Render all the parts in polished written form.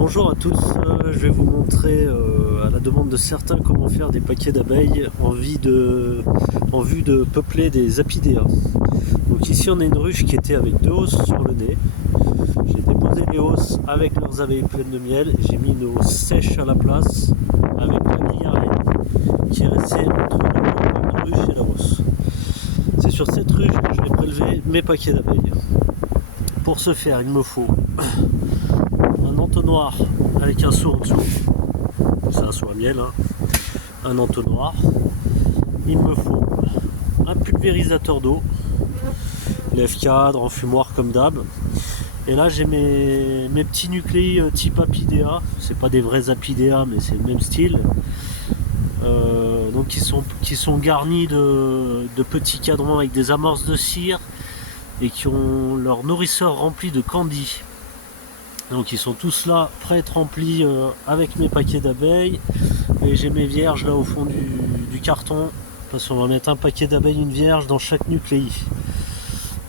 Bonjour à tous, je vais vous montrer à la demande de certains comment faire des paquets d'abeilles en vue de peupler des apidéas. Donc ici on a une ruche qui était avec deux hausses sur le nez. J'ai déposé les hausses avec leurs abeilles pleines de miel et j'ai mis une hausse sèche à la place avec la grille à reine qui est restée entre la ruche et la hausse. C'est sur cette ruche que je vais prélever mes paquets d'abeilles. Pour ce faire, il me faut un entonnoir avec un seau en dessous, c'est un seau à miel, hein. Un entonnoir. Il me faut un pulvérisateur d'eau, lève-cadre, enfumoir comme d'hab. Et là j'ai mes petits nucléis type apidéa, c'est pas des vrais apidéas mais c'est le même style. Donc qui sont garnis de petits cadrans avec des amorces de cire et qui ont leur nourrisseur rempli de candy. Donc ils sont tous là, prêts à être remplis avec mes paquets d'abeilles. Et j'ai mes vierges là au fond du carton. Parce qu'on va mettre un paquet d'abeilles, une vierge dans chaque nucléi.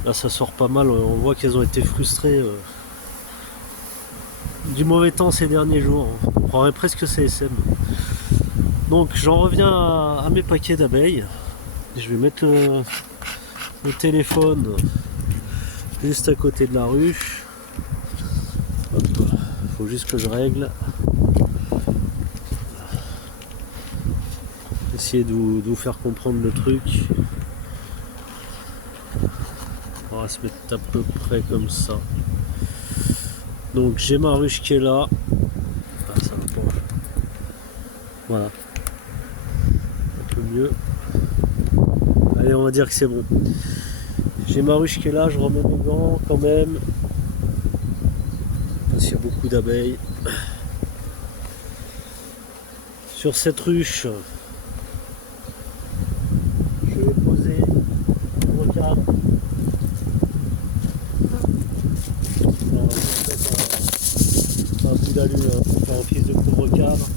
Là ça sort pas mal, on voit qu'elles ont été frustrées du mauvais temps ces derniers jours. On croirait presque CSM. Donc j'en reviens à mes paquets d'abeilles. Je vais mettre le téléphone juste à côté de la ruche. Hop, faut juste que je règle. Essayer de vous faire comprendre le truc. On va se mettre à peu près comme ça. Donc j'ai ma ruche qui est là. Ah, ça va pas. Voilà. Un peu mieux. Allez, on va dire que c'est bon. J'ai ma ruche qui est là, je remets mes gants quand même. Parce qu'il y a beaucoup d'abeilles. Sur cette ruche, je vais poser le recadre. Un bout d'alu pour faire office de couvre-cadre.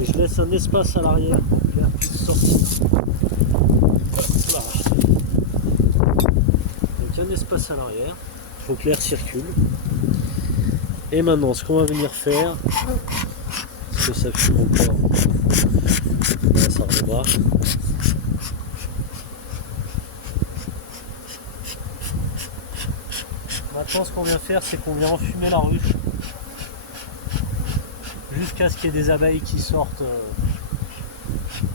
Et je laisse un espace à l'arrière pour que l'air puisse sortir. Voilà. Donc un espace à l'arrière, il faut que l'air circule. Et maintenant, ce qu'on va venir faire, parce que ça fume encore, voilà, ça redémarre. Maintenant, ce qu'on vient faire, c'est qu'on vient enfumer la ruche jusqu'à ce qu'il y ait des abeilles qui sortent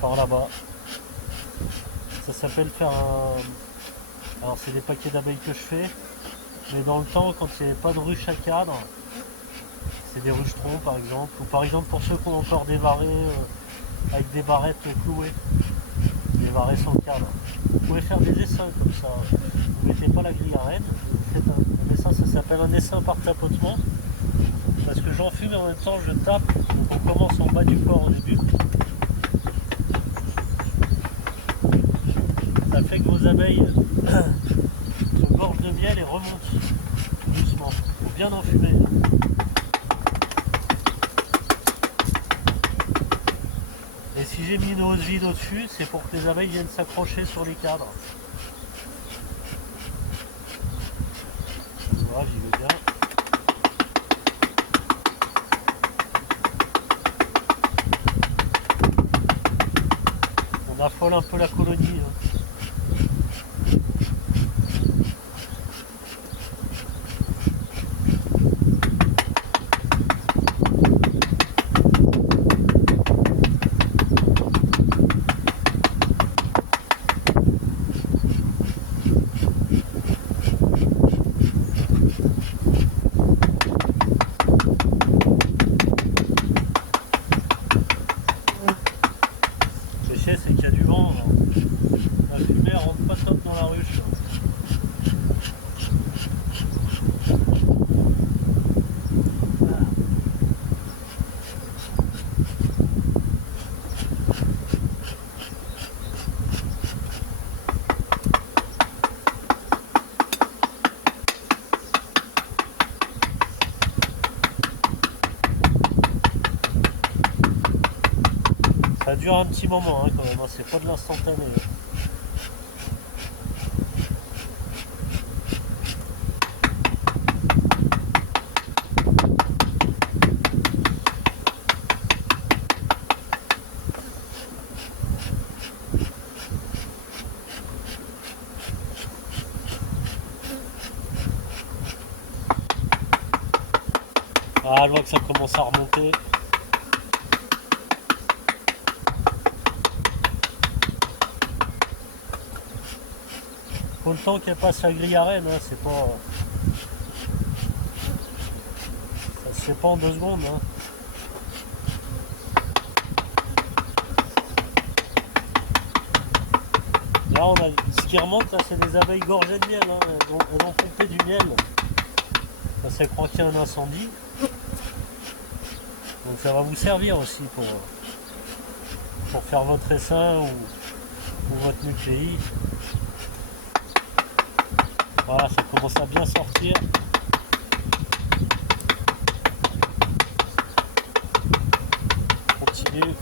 par là-bas. Ça s'appelle faire un... Alors, c'est des paquets d'abeilles que je fais, mais dans le temps, quand il n'y avait pas de ruche à cadre, c'est des ruchetrons par exemple, ou par exemple pour ceux qui ont encore des varets avec des barrettes clouées, des varets sans cadre. Vous pouvez faire des essaims comme ça, vous ne mettez pas la grille à reine, vous faites un essaim, ça s'appelle un essaim par tapotement, parce que j'enfume et en même temps je tape, donc on commence en bas du corps au début. Ça fait que vos abeilles se gorgent de miel et remontent doucement, il faut bien enfumer. Et si j'ai mis une hausse vide au-dessus, c'est pour que les abeilles viennent s'accrocher sur les cadres. Voilà, j'y vais bien. On affole un peu la colonie. C'est qu'il y a du vent, la fumée rentre pas top dans la ruche. Ça dure un petit moment hein, quand même, hein, c'est pas de l'instantané. Ah, je vois que ça commence à remonter. Faut le temps qu'elle passe la grille à reine, hein, c'est pas. Ça se fait pas en 2 secondes. Hein. Là, on a ce qui remonte, là, c'est des abeilles gorgées de miel. Hein. Elles ont pompé du miel. Ça s'est croqué un incendie. Donc ça va vous servir aussi pour faire votre essaim ou votre nucléi. Voilà, ça commence à bien sortir. Continue.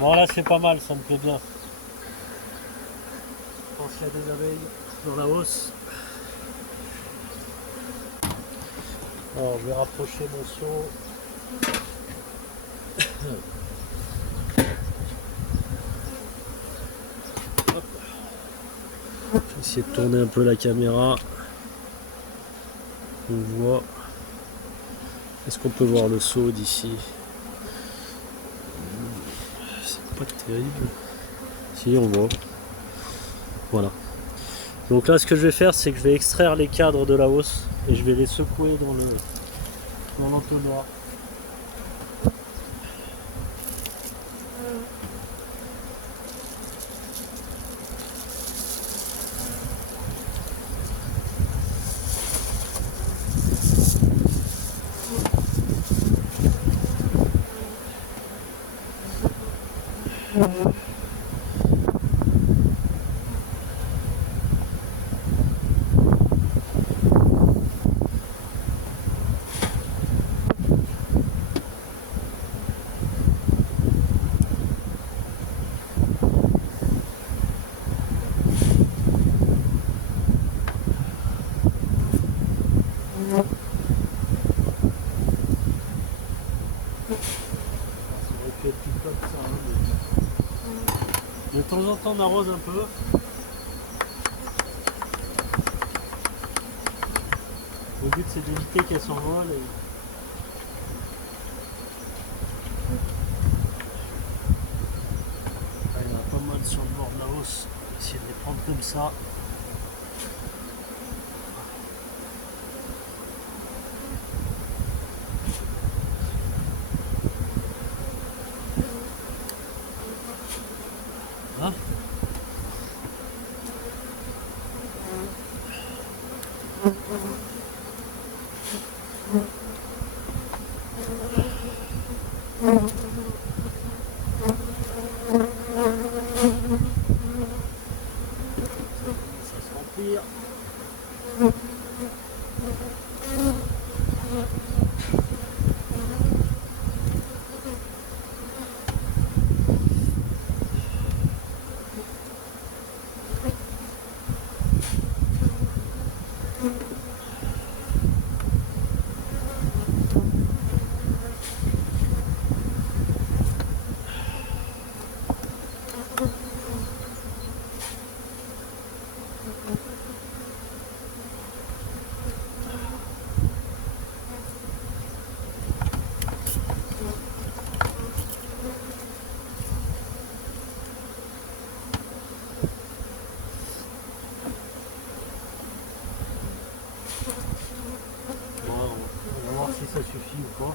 Bon là c'est pas mal, ça me plaît bien. Je pense qu'il y a des abeilles dans la hausse. Alors je vais rapprocher mon seau. Hop. Je vais essayer de tourner un peu la caméra. On voit. Est-ce qu'on peut voir le seau d'ici? Pas terrible. Si on voit. Voilà. Donc là ce que je vais faire c'est que je vais extraire les cadres de la hausse et je vais les secouer dans l'entonnoir. De temps en temps on arrose un peu. Le but c'est d'éviter qu'elle s'envole. Il y en a pas mal sur le bord de la hausse. On va essayer de les prendre comme ça. Hein? Ça se remplir. On va voir si ça suffit ou pas.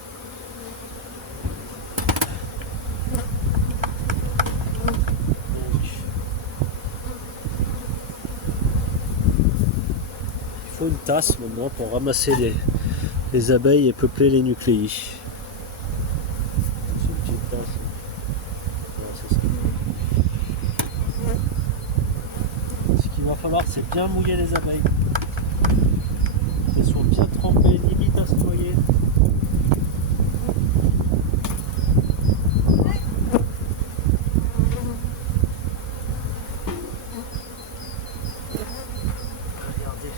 Il faut une tasse maintenant pour ramasser les abeilles et peupler les nucléis. C'est une petite tasse. Voilà, c'est ça. va falloir, c'est bien mouiller les abeilles. Elles sont bien trempées, limite à se noyer. Regardez.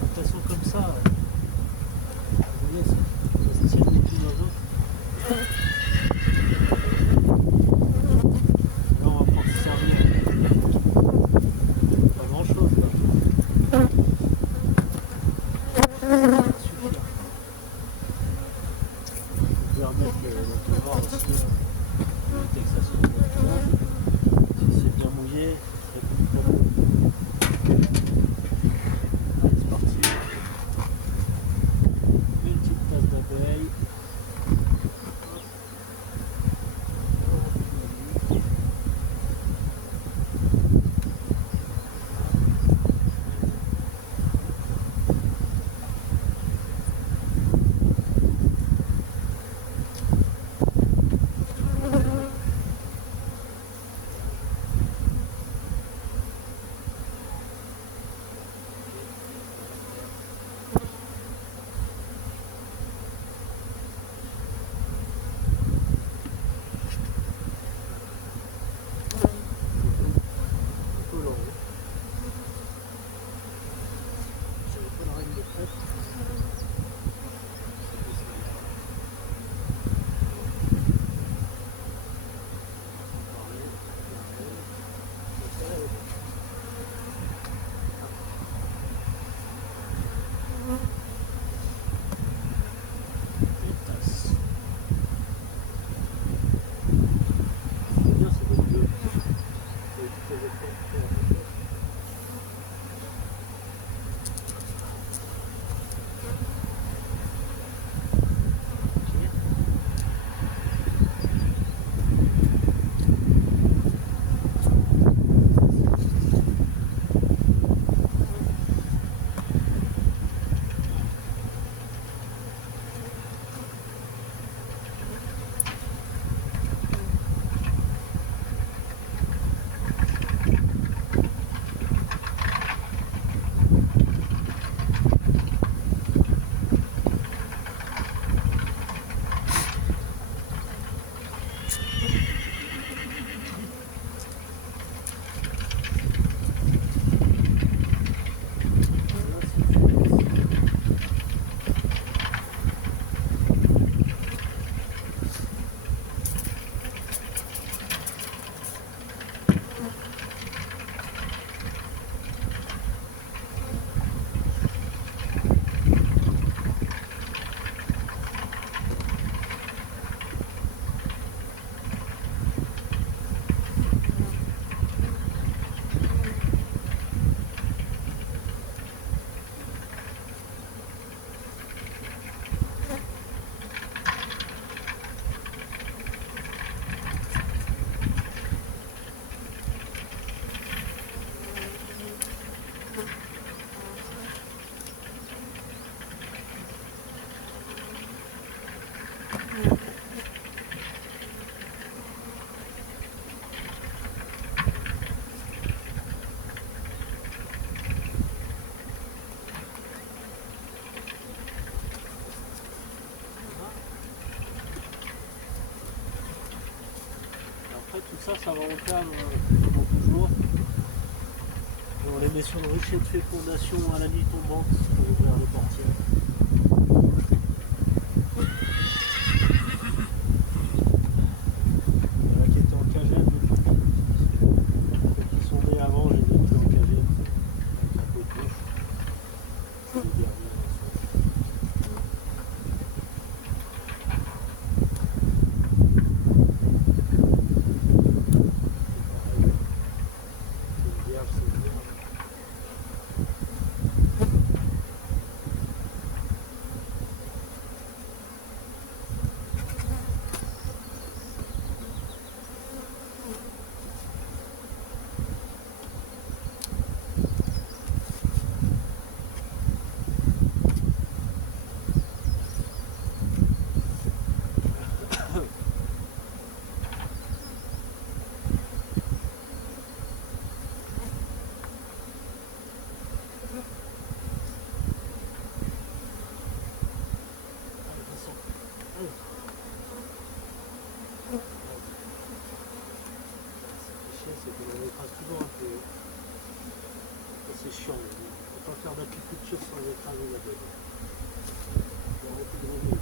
Quand elles sont comme ça, vous voyez, elles se tiennent les unes aux autres. Là, on va pouvoir se servir. Pas grand chose là. Ça va suffire. On peut remettre le devoir aussi, éviter que ça soit trop. Si c'est bien mouillé, c'est plus propre. Allez, c'est parti. Une petite tasse d'abeille. Tout ça, ça va au calme, comme toujours. Et on les met sur le rucher de fécondation à la nuit tombante pour ouvrir les portières. Il y en a qui étaient en cagette, qui sont nés avant, j'ai mis en cagette avec un peu de bouche. Les derniers. c'est chiant. On peut pas faire d'apiculture sans écraser l'abeille. Il y a beaucoup de remèdes.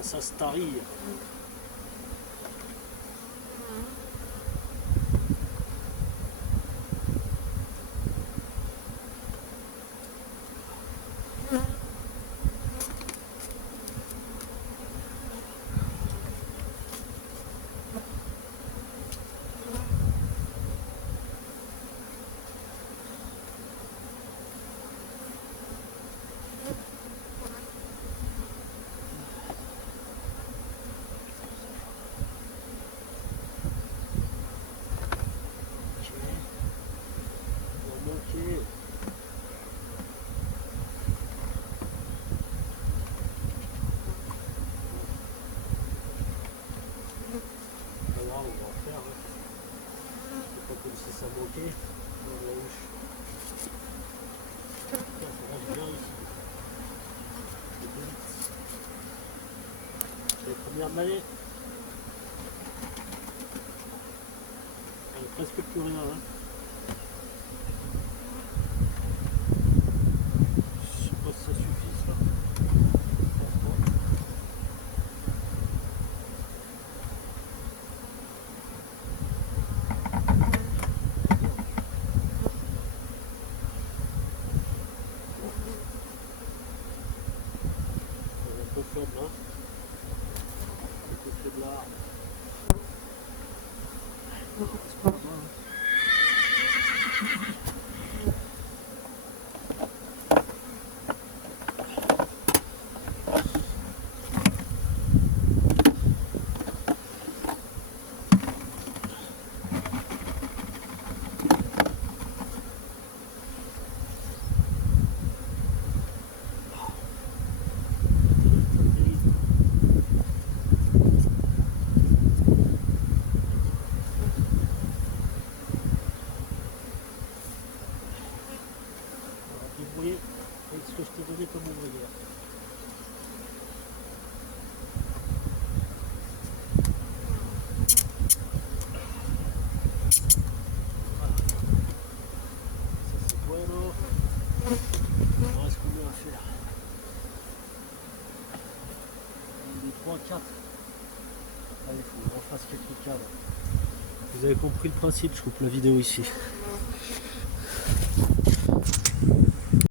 Ça se tarit. Ça manquait dans la huche. Ça range bien ici. C'est la première de l'année. Il n'y a presque plus rien. Hein. Je sais pas si ça suffit ça. Faible, hein. C'est de l'art. C'est pas mal. Avec ce que je t'ai donné comme ouvrière. Voilà. Ça c'est bueno. Il me reste combien à faire? 3, 4. Allez, il faut que je refasse quelques cadres. Vous avez compris le principe, je coupe la vidéo ici.